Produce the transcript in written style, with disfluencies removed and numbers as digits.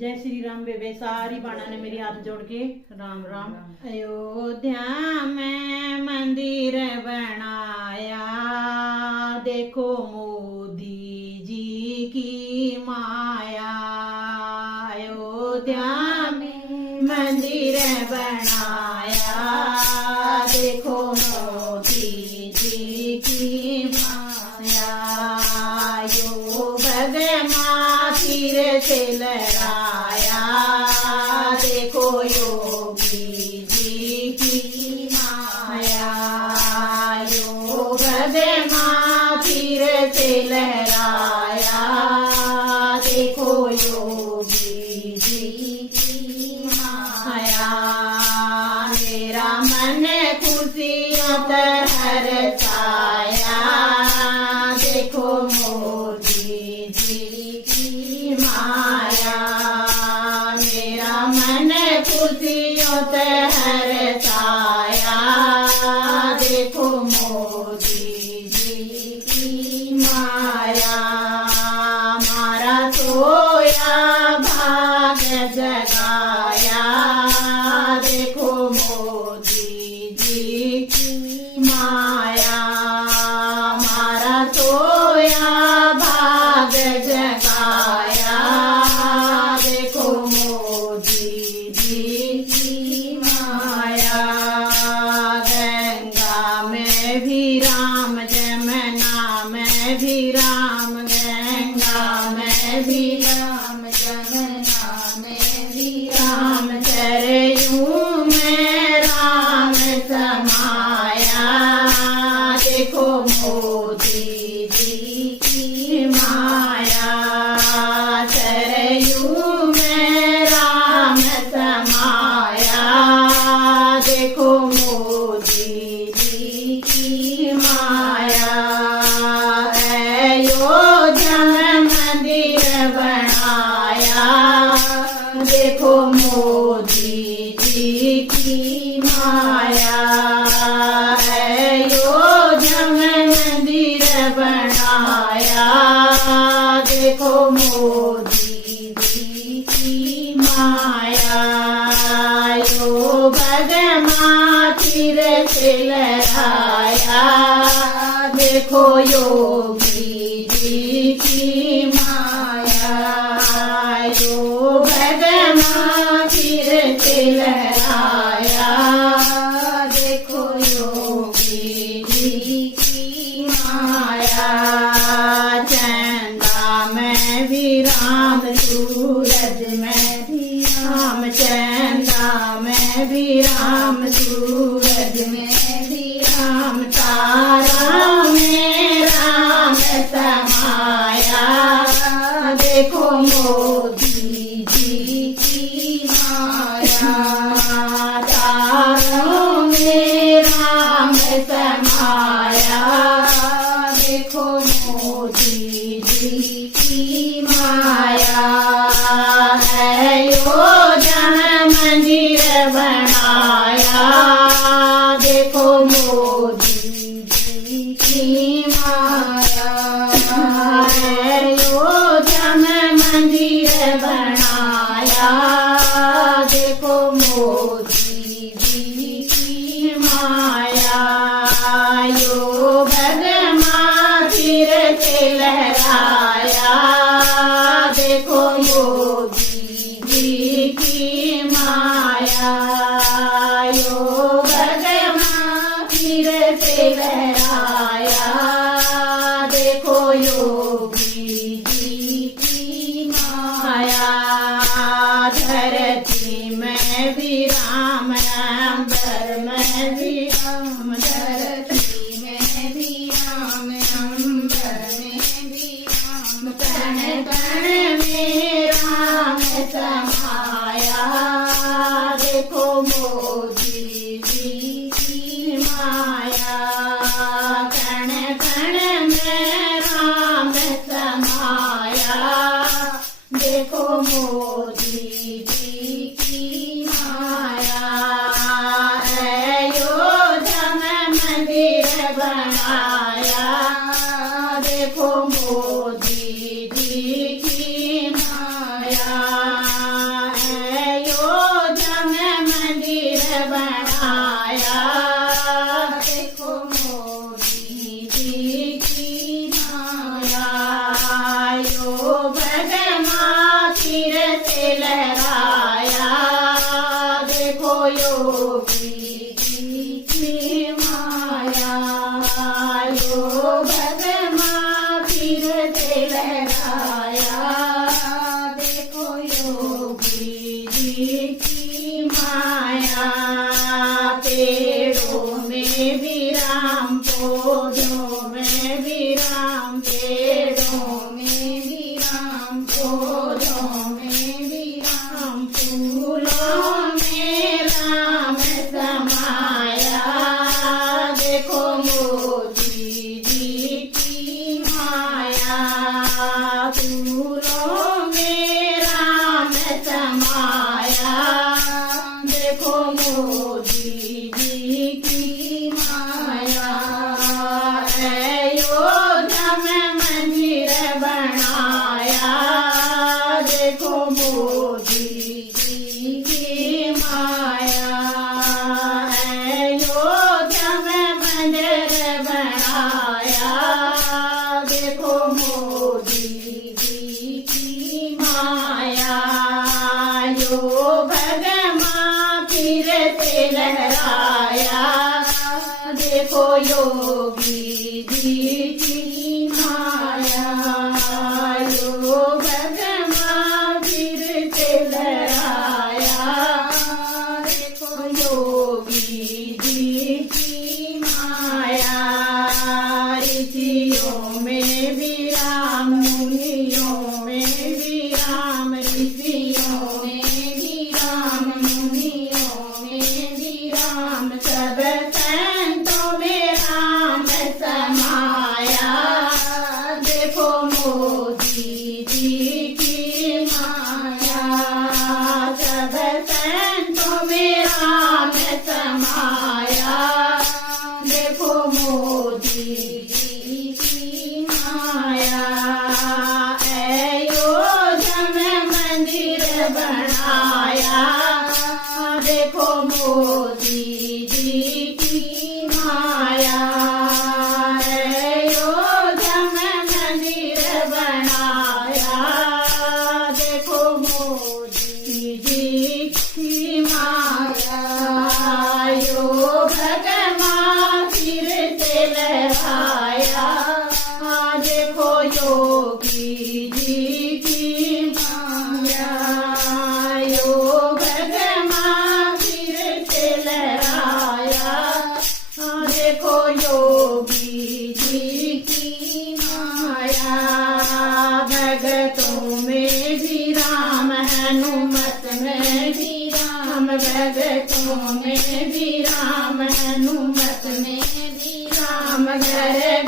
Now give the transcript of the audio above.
जय श्री राम बेबे। सारी बाणा ने मेरी हाथ जोड़ के राम राम। अयोध्या में मंदिर बनाया, देखो मोदी जी की माया। अयोध्या में मंदिर बनाया, देखो मोदी जी की माया। यो भगवान फिर से लहराया, देखो योगी जी की माया। यो भगवान फिर से लहराया, देखो योगी जी की माया। मेरा मन खुशियों हर्षाया, देखो मोदी जी की माया। मेरा मन खुशियों हर्षाया, देखो मोदी जी की माया। मारा सोया भाग जगाया, देखो मोदी जी की माया। मारा सोया भाग जगाया, देखो मोदी जी की माया। गंगा में भी राम, जमुना में भी राम। गंगा में भी राम, जमुना में भी राम। सरयू में राम समाया, देखो मोदी जी की माया। सरयू में राम समाया, देखो मोदी जी की माया। अयोध्या में मंदिर बनाया, देखो मोदी जी की माया। अयोध्या में मंदिर बनाया, देखो मोदी जी की माया। यो भगवान फिर से लहराया, देखो योगी जी की माया। यो भगवान फिर से लहराया, देखो योगी जी की माया। चंदा में भी राम, सूरज में भी राम। चंदा में भी राम, सूरज में भी राम। तारा में राम समाया, देखो मोदी जी की माया। तारों में राम समाया, देखो मोदी जी की माया। अयोध्या में मंदिर बनाया, देखो मोदी जी की माया। अयोध्या में मंदिर बनाया, देखो मोदी जी की माया। यो भगवान फिर से लहराया, देखो योगी जी की माया। यो भगवान फिर से लहराया, देखो योगी जी की माया। मोदी जी की माया, अयोध्या में मंदिर बनाया, देखो मोदी जी की माया, यो भगवान फिर से लहराया, देखो योगी जी की माया, यो भगवान फिर से लहराया, देखो योगी जी की माया, ऋषियों में भी राम, मुनियों में भी राम, ऋषियों में भी राम, मुनियों में भी राम, सब संतों में राम समाया, देखो मोदी जी की माया, सब संतों में राम समाया, देखो मोदी जी की माया, अयोध्या में मंदिर बनाया, देखो मोदी जी की माया, अयोध्या में मंदिर बनाया, देखो मोदी जी की माया, यो भगवान फिर से लहराया, देखो योगी जी की माया, यो भगवान फिर से लहराया, देखो योगी जी की माया, भगतों में भी राम, हनुमत में भी राम, भगतों में भी राम, हनुमत में भी राम, घर